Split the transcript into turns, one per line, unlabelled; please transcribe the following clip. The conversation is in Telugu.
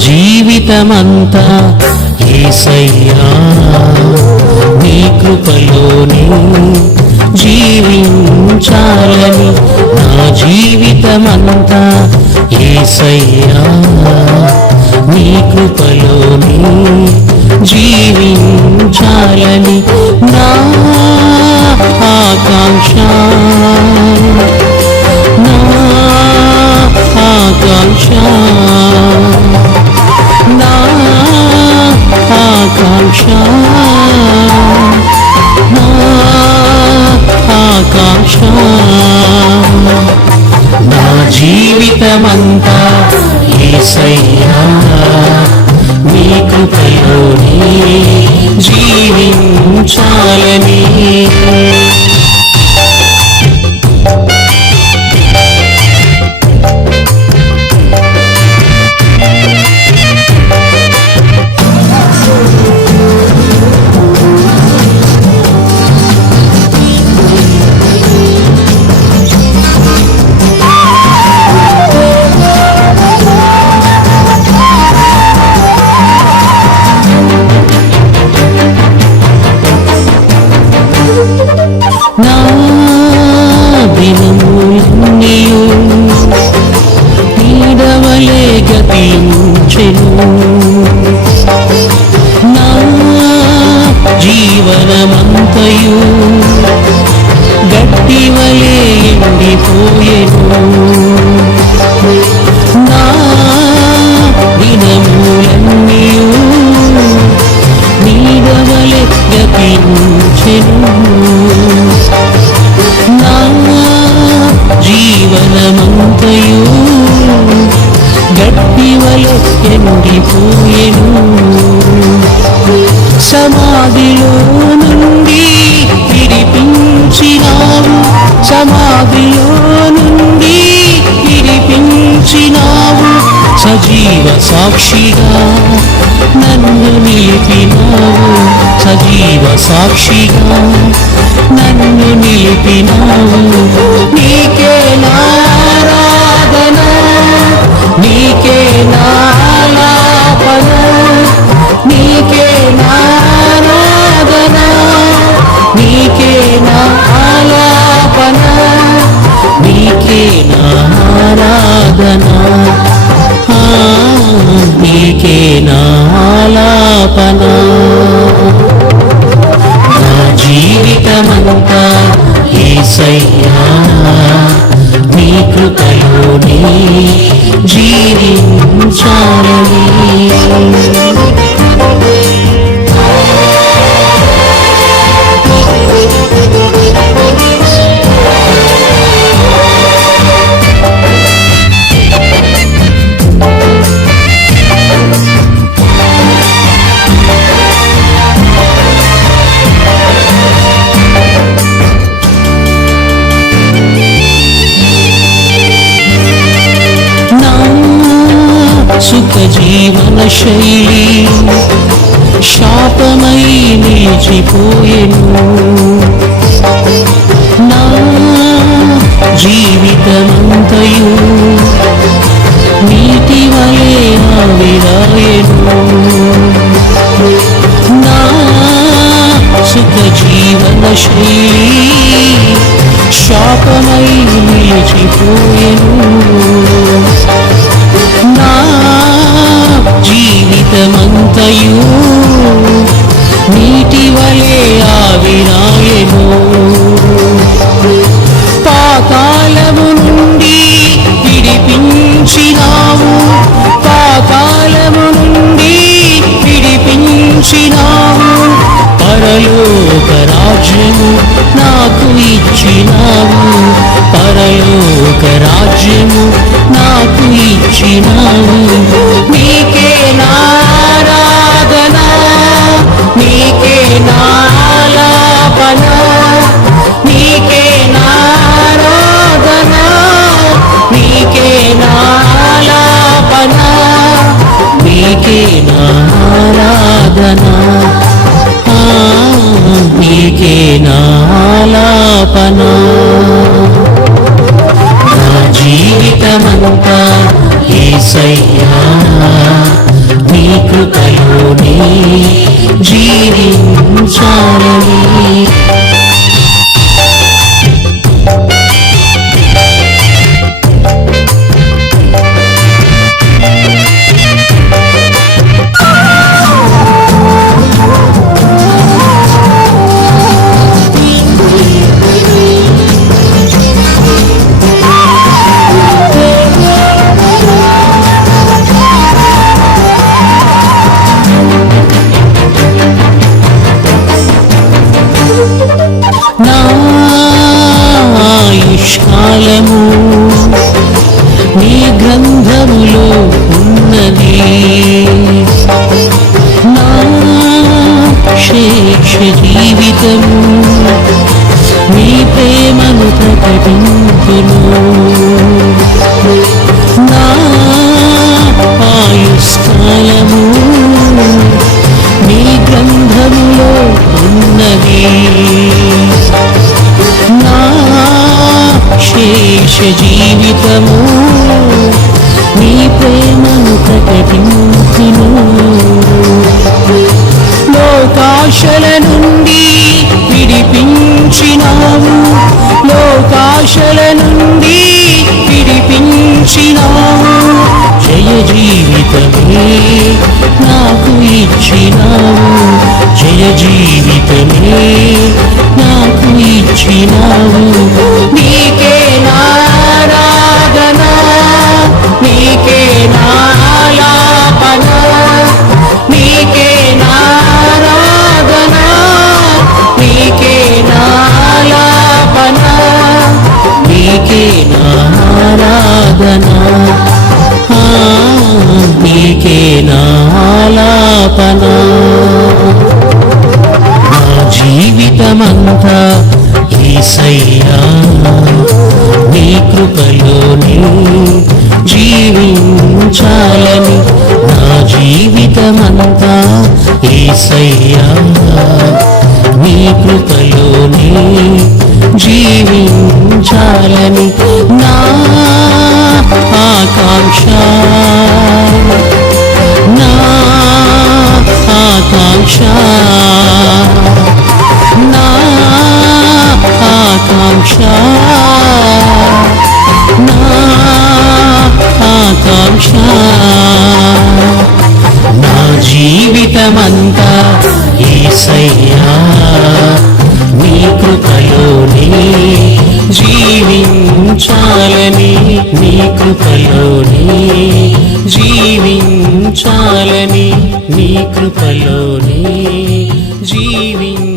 జీవితమంతా ఏసయ్యా నీ కృపలోనే జీవించాలని నా జీవితమంతా ఏసయ్యా నీ కృపలోనే జీవించాలని నా ఆకాంక్ష. నా ఆకాంక్ష. ఆకాంక్ష dreaming ఎండిపోయెను సమాధిలో నుండి విడిపించినావు. సమాధిలో నుండి విడిపించినావు. సజీవ సాక్షిగా నన్ను నిలిపినావు. సజీవ సాక్షిగా నన్ను నిలిపినావు. నీకే నారాధన నీకే నా జీవించాలని శైలి శాపమై నిలిచిపోయెను. నా జీవితమంతయు నీటి వలె ఆవిరాయను. నా సుఖ జీవన శైలి శాపమై నిలిచిపోయెను. జీవితమంతయు నీటి వలె ఆవిరాయను. పాకాలము నుండి విడిపించినావు పాకాలము నుండి విడిపించినావు. పరలోక రాజ్యము నాకు ఇచ్చినావు పరలోక రాజ్యము నాకు ఇచ్చినావు. నీకే నా నీకే నా ఆరాధన? నీకే నా ఆలాపన? నా జీవితమంతా ఏసయ్యా నీ ఆయుష్కాలము నీ గ్రంథములో ఉన్నది. నా శేష జీవితము నీ ప్రేమను ప్రకటించ మనుష్య జీవితము నీ ప్రేమను ప్రకటించిను. లోకాశల నుండి విడిపించినావు లోకాశల నుండి విడిపించినావు. జయ జీవితమే నాకు ఇచ్చినావు జయ జీవితమే నాకు ఇచ్చినావు. నీకే నా జీవితమంతా ఈసయ్యా నీ కృపలోని జీవించాలని నా జీవితమంతా ఈసయ్యా నీ కృపలోని జీవించాలని నా ఆకాంక్ష. ఆకాంక్ష. నా ఆకాంక్ష. నా ఆకాంక్ష నా జీవితమంతా ఈసయ్యా నీ కృపలోని జీవించాలని నీ కృపలోని జీవించాలని నీ కృపలోనే జీవించ